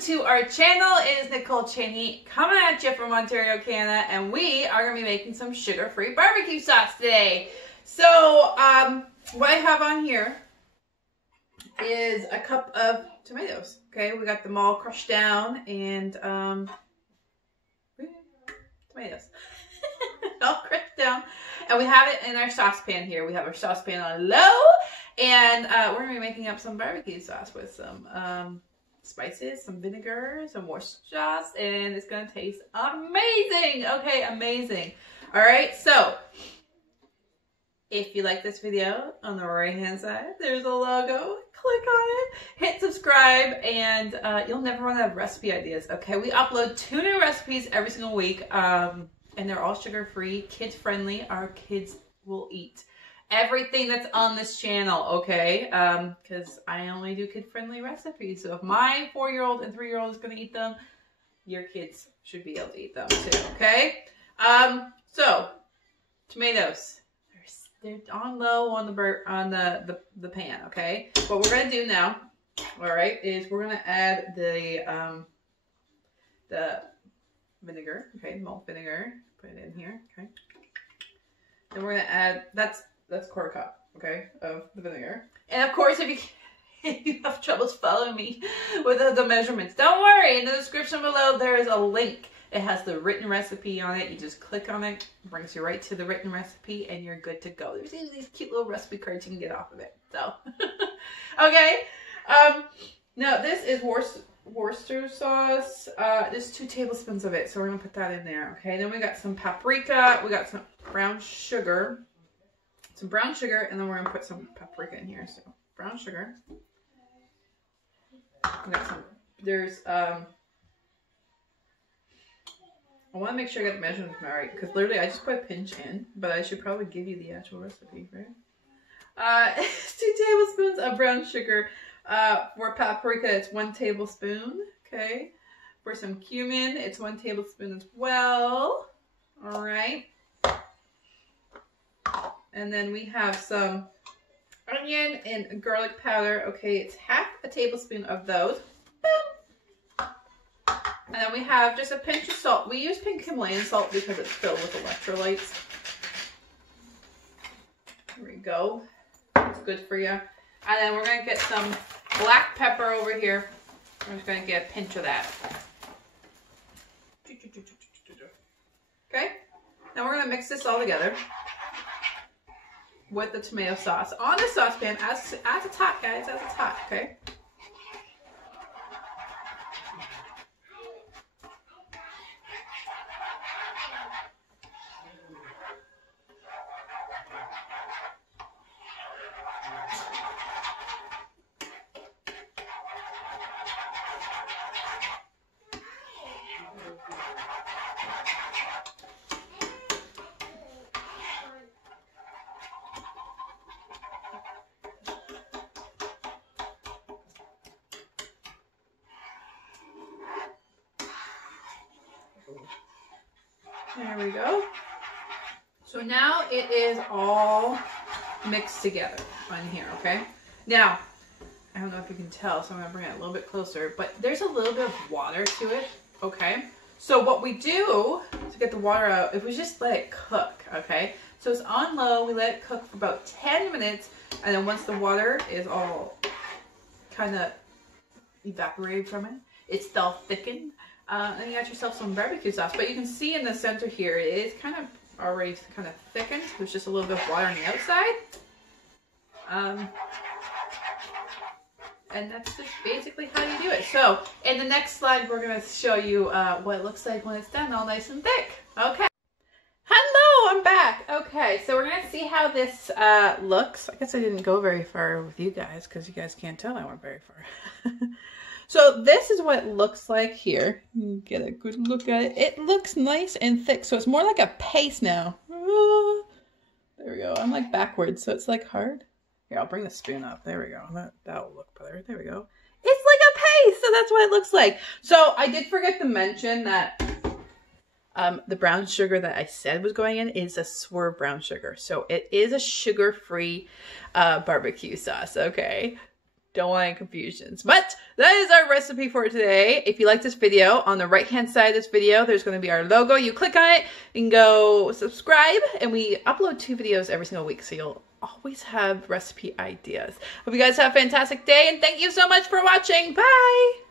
to our channel. It is Nicole Cheney coming at you from Ontario, Canada, and we are going to be making some sugar-free barbecue sauce today. So, what I have on here is a cup of tomatoes. Okay, we got them all crushed down and tomatoes all crushed down, and we have it in our saucepan here. We have our saucepan on low, and we're gonna be making up some barbecue sauce with some spices, some vinegar, some Worcestershire sauce, and it's gonna taste amazing. Okay, amazing. All right, so if you like this video, on the right hand side there's a logo. Click on it, hit subscribe, and you'll never run out of recipe ideas. Okay, we upload 2 new recipes every single week, and they're all sugar-free, kid-friendly. Our kids will eat everything that's on this channel, okay? Because I only do kid-friendly recipes. So if my 4-year-old and 3-year-old is going to eat them, your kids should be able to eat them too, okay? So tomatoes. They're on low on the pan, okay? What we're gonna do now, all right, is we're gonna add the vinegar, okay, malt vinegar. Put it in here, okay. Then we're gonna add that's 1/4 cup, okay, of the vinegar. And of course, if you have troubles following me with the measurements, don't worry. In the description below, there is a link. It has the written recipe on it. You just click on it, brings you right to the written recipe, and you're good to go. There's these cute little recipe cards you can get off of it. So, okay. Now this is Worcester sauce. There's 2 tablespoons of it, so we're gonna put that in there. Okay. Then we got some paprika. We got some brown sugar, and then we're gonna put some paprika in here. So brown sugar. We got some. There's I want to make sure I got the measurements right, because literally I just put a pinch in, but I should probably give you the actual recipe, right? 2 tablespoons of brown sugar. For paprika, it's 1 tablespoon, okay? For some cumin, it's 1 tablespoon as well. All right. And then we have some onion and garlic powder. Okay, it's 1/2 tablespoon of those. And then we have just a pinch of salt. We use pink Himalayan salt because it's filled with electrolytes. There we go. It's good for you. And then we're going to get some black pepper over here. We're just going to get a pinch of that. Okay. Now we're going to mix this all together with the tomato sauce on the saucepan as it's hot, guys. As it's hot, okay? There we go. So now it is all mixed together on here, okay? Now, I don't know if you can tell, so I'm gonna bring it a little bit closer, but there's a little bit of water to it, okay? So what we do to get the water out, if we just let it cook, okay? So it's on low, we let it cook for about 10 minutes, and then once the water is all kind of evaporated from it, it's all thickened. And you got yourself some barbecue sauce. But you can see in the center here, it is kind of already kind of thickened. There's just a little bit of water on the outside. And that's just basically how you do it. So in the next slide, we're going to show you what it looks like when it's done all nice and thick. Okay. Hello, I'm back. Okay, so we're going to see how this looks. I guess I didn't go very far with you guys because you guys can't tell I went very far. So this is what it looks like here. Get a good look at it. It looks nice and thick. So it's more like a paste now. There we go. I'm like backwards, so it's like hard. Here, I'll bring the spoon up. There we go. That'll look better. There we go. It's like a paste, so that's what it looks like. So I did forget to mention that the brown sugar that I said was going in is a Swerve brown sugar. So it is a sugar-free barbecue sauce, okay? Don't want any confusions. But that is our recipe for today. If you like this video, on the right hand side of this video, there's going to be our logo. You click on it and go subscribe. And we upload 2 videos every single week, so you'll always have recipe ideas. Hope you guys have a fantastic day, and thank you so much for watching. Bye!